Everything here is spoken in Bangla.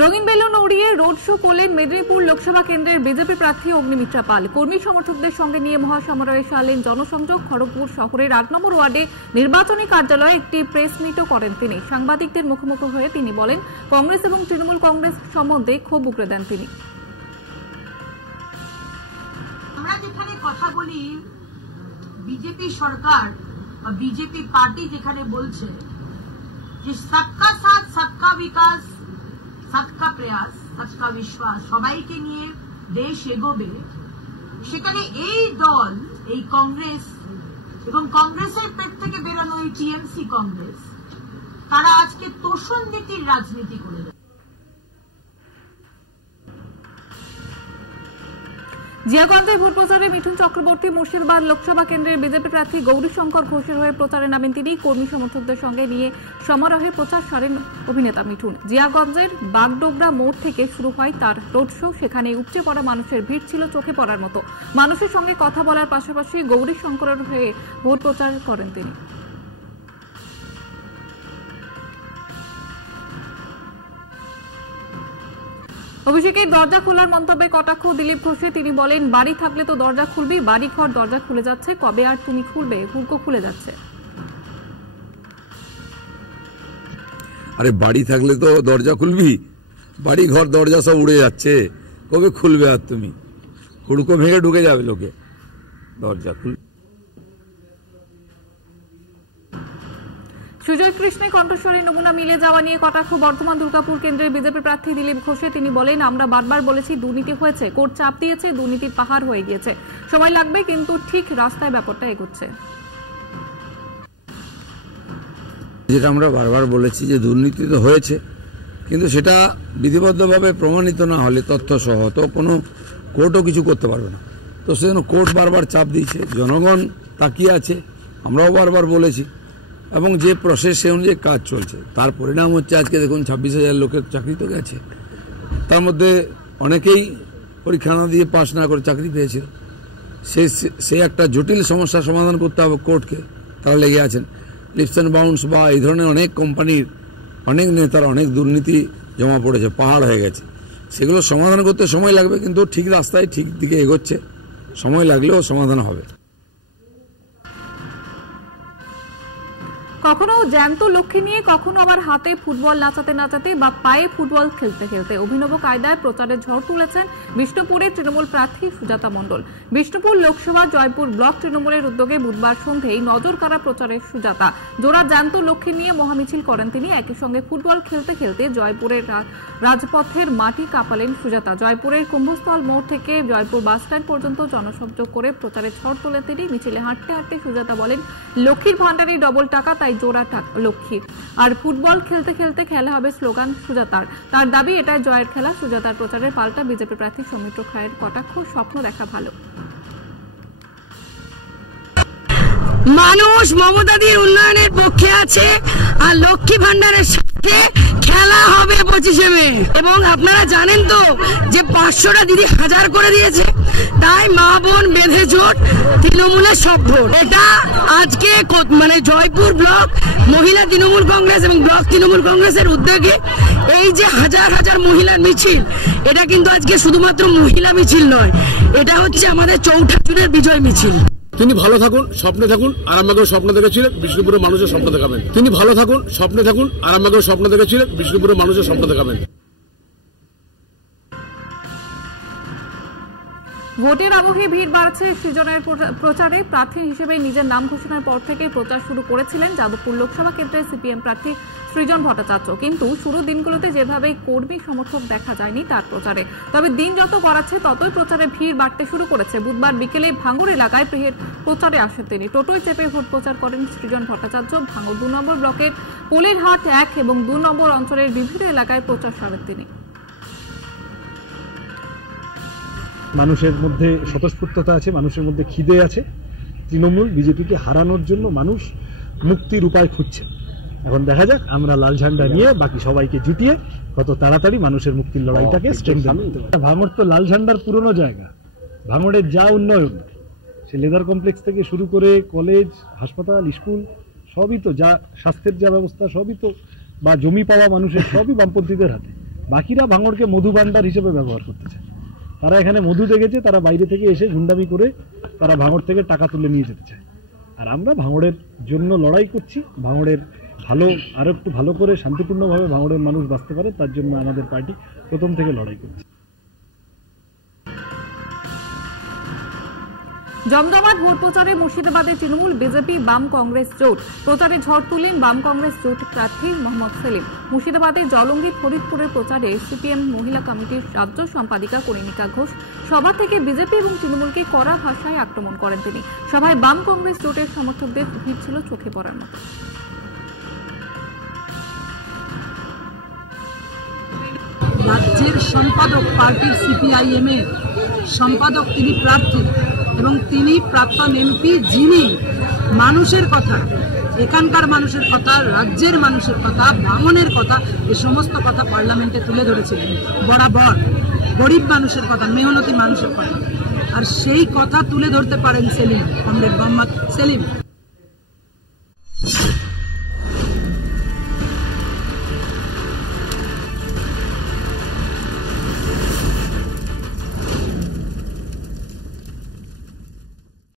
রঙিন বেলুন উড়িয়ে রোড শো করলেন মেদিনীপুর লোকসভা কেন্দ্রের বিজেপি প্রার্থী অগ্নিমিত্রা পাল। কর্মী সমর্থকদের সঙ্গে নিয়ে মহাসমারোহে সারলেন জনসংযোগ। খড়গপুর শহরের ৮ নম্বর ওয়ার্ডে নির্বাচনী কার্যালয়ে একটি প্রেস মিটও করেন তিনি। সাংবাদিকদের মুখোমুখি হয়ে তিনি বলেন, কংগ্রেস এবং তৃণমূল কংগ্রেস সম্বন্ধে ক্ষোভ উগরে দেন তিনি। আমরা যেখানে কথা বলি, বিজেপি সরকার বা বিজেপি পার্টি যেখানে বলছে যে সবকা সাথ সবকা বিকাশ, সবকা প্রয়াস, সবকা বিশ্বাস, সবাইকে নিয়ে দেশ এগোবে, সেখানে এই দল, এই কংগ্রেস এবং কংগ্রেসের পেট থেকে বেরোনো এই টিএমসি কংগ্রেস, তারা আজকে তোষণ নীতির রাজনীতি করে যাচ্ছে। জিয়াগঞ্জে ভোট প্রচারে মিঠুন চক্রবর্তী। মুর্শিদাবাদ লোকসভা কেন্দ্রের বিজেপি প্রার্থী গৌরীশঙ্কর ঘোষের হয়ে প্রচারে নামেন তিনি। কর্মী সমর্থকদের সঙ্গে নিয়ে সমারোহে প্রচার সারেন অভিনেতা মিঠুন। জিয়াগঞ্জের বাগডোগরা মোড় থেকে শুরু হয় তার রোড শো। সেখানে উপচে পড়া মানুষের ভিড় ছিল চোখে পড়ার মতো। মানুষের সঙ্গে কথা বলার পাশাপাশি গৌরীশঙ্করের হয়ে ভোট প্রচার করেন তিনি। অভিষেকের দরজা খোলার মন্তব্যে কটাক্ষ দিলীপ ঘোষে। তিনি বলেন, বাড়ি থাকলে তো দরজা খুলবি, বাড়ি ঘর দরজা খুলে যাচ্ছে, কবে আর তুমি খুলবে? হুড়কো খুলে যাচ্ছে। আরে বাড়ি থাকলে তো দরজা খুলবি, বাড়ি ঘর দরজা সব উড়ে যাচ্ছে, কবে খুলবে আর তুমি? হুড়কো ভেঙে ঢুকে যাবে লোকে, দরজা খুলবে। সুজয় কৃষ্ণের কণ্ঠস্বরে নমুনা মিলে যাওয়া নিয়ে কটাক্ষ বর্ধমান দুর্গাপুর কেন্দ্রের বিজেপি প্রার্থী দিলীপ ঘোষে। তিনি বলেন, আমরা বারবার বলেছি দুর্নীতি হয়েছে, কোর্ট চাপ দিয়েছে, দুর্নীতির পাহাড় হয়ে গিয়েছে, সময় লাগবে, কিন্তু ঠিক রাস্তায় ব্যাপারটা এগোচ্ছে। যেটা আমরা বারবার বলেছি যে দুর্নীতি তো হয়েছে, কিন্তু সেটা বিধিবদ্ধভাবে প্রমাণিত না হলে তথ্য সহ তো কোনো কোর্টও কিছু করতে পারবে না। তো সেজন্য কোর্ট বারবার চাপ দিয়েছে, জনগণ তাকিয়ে আছে, আমরাও বারবার বলেছি, এবং যে প্রসেস সে অনুযায়ী কাজ চলছে। তার পরিণাম হচ্ছে আজকে দেখুন 26,000 লোকের চাকরি তো গেছে, তার মধ্যে অনেকেই পরীক্ষা না দিয়ে পাশ না করে চাকরি পেয়েছিল। সে একটা জটিল সমস্যার সমাধান করতে হবে কোর্টকে, তারা লেগে আছেন। লিপস অ্যান্ড বাউন্স বা এই ধরনের অনেক কোম্পানির অনেক নেতার অনেক দুর্নীতি জমা পড়েছে, পাহাড় হয়ে গেছে, সেগুলো সমাধান করতে সময় লাগবে, কিন্তু ঠিক রাস্তায় ঠিক দিকে এগোচ্ছে, সময় লাগলেও সমাধান হবে। কখনো জ্যান্ত লক্ষ্মী নিয়ে, কখনো আবার হাতে ফুটবল নাচাতে নাচাতে বা পায়ে ফুটবল খেলতে খেলতে অভিনব কায়দায় প্রচারে ঝড় তুলেছেন বিষ্ণুপুরের তৃণমূল প্রার্থী সুজাতা মণ্ডল। বিষ্ণুপুর লোকসভা জয়পুর ব্লক তৃণমূলের উদ্যোগে বুধবার সন্ধ্যেই নজর কাড়া প্রচারে সুজাতা জোড়া জ্যান্ত লক্ষ্মী নিয়ে মহামিছিল করেন তিনি। একই সঙ্গে ফুটবল খেলতে খেলতে জয়পুরের রাজপথের মাটি কাঁপালেন সুজাতা। জয়পুরের কুম্ভস্থল মোড় থেকে জয়পুর বাসস্ট্যান্ড পর্যন্ত জনসংযোগ করে প্রচারে ঝড় তোলেন তিনি। মিছিলে হাঁটতে হাঁটতে সুজাতা বলেন, লক্ষ্মীর ভান্ডারে ডবল টাকা, তাই জোড়া লক্ষ্মী। আর ফুটবল খেলতে খেলতে খেলা হবে স্লোগান সুজাতার। তার দাবি, এটাই জয়ের খেলা। সুজাতার প্রচারের পাল্টা বিজেপি প্রার্থী সৌমিত্র খায়ের কটাক্ষ, স্বপ্ন দেখা ভালো। মানুষ মমতাদির উন্নয়নের পক্ষে আছে, আর লক্ষ্মী ভান্ডারের সাথে খেলা হবে 25শে মে। এবং আপনারা জানেন তো যে 500টা দিদি 1000 করে দিয়েছে, তাই মা বোন বেঁধে জোট, তৃণমূলের সব ভোট। এটা আজকে মানে জয়পুর ব্লক মহিলা তৃণমূল কংগ্রেস এবং ব্লক তৃণমূল কংগ্রেসের উদ্যোগে এই যে হাজার হাজার মহিলার মিছিল, এটা কিন্তু আজকে শুধুমাত্র মহিলা মিছিল নয়, এটা হচ্ছে আমাদের চৌঠা জুনের বিজয় মিছিল। তিনি ভালো থাকুন, স্বপ্নে থাকুন, আর আমাকেও স্বপ্ন দেখেছিলেন বিষ্ণুপুরের মানুষের স্বপ্ন দেখাবেন। তিনি ভালো থাকুন, স্বপ্নে থাকুন, আর আমাকেও স্বপ্ন দেখেছিলেন বিষ্ণুপুরের মানুষের স্বপ্ন দেখাবেন। ভোটের আবহে ভিড় বাড়ছে সৃজনের প্রচারে। প্রার্থী হিসেবে নিজের নাম ঘোষণার পর থেকে প্রচার শুরু করেছিলেন যাদবপুর লোকসভা কেন্দ্রের সিপিএম প্রার্থী সৃজন ভট্টাচার্য, কিন্তু শুরুর দিনগুলোতে যেভাবে কর্মী সমর্থক দেখা যায়নি তার প্রচারে। তবে দিন যত গড়াচ্ছে ততই প্রচারে ভিড় বাড়তে শুরু করেছে। বুধবার বিকেলে ভাঙড় এলাকায় প্রচারে আসেন তিনি। টোটোয় চেপে ভোট প্রচার করেন সৃজন ভট্টাচার্য। ভাঙড় 2 নম্বর ব্লকের পোলেরহাট 1 এবং 2 নম্বর অঞ্চলের বিভিন্ন এলাকায় প্রচার সারেন তিনি। মানুষের মধ্যে স্বতঃস্ফূর্ততা আছে, মানুষের মধ্যে খিদে আছে। তৃণমূল বিজেপিকে হারানোর জন্য মানুষ মুক্তির উপায় খুঁজছে। এখন দেখা যাক আমরা লাল ঝান্ডা নিয়ে বাকি সবাইকে জুটিয়ে কত তাড়াতাড়ি মানুষের মুক্তির লড়াইটাকে স্ট্রেংথেন করতে পারি। ভাঙড় তো লাল ঝান্ডার পুরনো জায়গা। ভাঙড়ের যা উন্নয়ন, সে লেদার কমপ্লেক্স থেকে শুরু করে কলেজ, হাসপাতাল, স্কুল, সবই তো, যা স্বাস্থ্যের যা ব্যবস্থা, সবই তো, বা জমি পাওয়া মানুষের, সবই বামপন্থীদের হাতে। বাকিরা ভাঙড়কে মধু ভাণ্ডার হিসেবে ব্যবহার করতে চায়। তারা এখানে মধু দেখেছে, তারা বাইরে থেকে এসে গুন্ডামি করে তারা ভাঙড় থেকে টাকা তুলে নিয়ে যেতে চায়। আর আমরা ভাঙড়ের জন্য লড়াই করছি, ভাঙড়ের ভালো আরো একটু ভালো করে শান্তিপূর্ণভাবে ভাঙড়ের মানুষ বাঁচতে পারে, তার জন্য আমাদের পার্টি প্রথম থেকে লড়াই করছে। জমজমাট ভোট প্রচারে মুর্শিদাবাদে তৃণমূল, বিজেপি, বাম কংগ্রেস জোট। প্রচারে ঝড় তুললেন বাম কংগ্রেস জোট প্রার্থী মোহাম্মদ সেলিম। মুর্শিদাবাদে জলঙ্গি ফরিদপুরের প্রচারে সিপিএম মহিলা কমিটির রাজ্য সম্পাদিকা কনিনিকা ঘোষ। সভা থেকে বিজেপি এবং তৃণমূলকে কড়া ভাষায় আক্রমণ করেন তিনি। সভায় বাম কংগ্রেস জোটের সমর্থকদের ভিড় ছিল চোখে পড়ার মতো। রাজ্যের সম্পাদক পার্টির সিপিআইএম এর সম্পাদক তিনি প্রার্থী এবং তিনি প্রাক্তন এমপি, যিনি মানুষের কথা, এখানকার মানুষের কথা, রাজ্যের মানুষের কথা, ভাঙনের কথা, এই সমস্ত কথা পার্লামেন্টে তুলে ধরেছিলেন বরাবর। গরিব মানুষের কথা, মেহনতি মানুষের কথা, আর সেই কথা তুলে ধরতে পারেন সেলিম, কমরেড মোহাম্মদ সেলিম।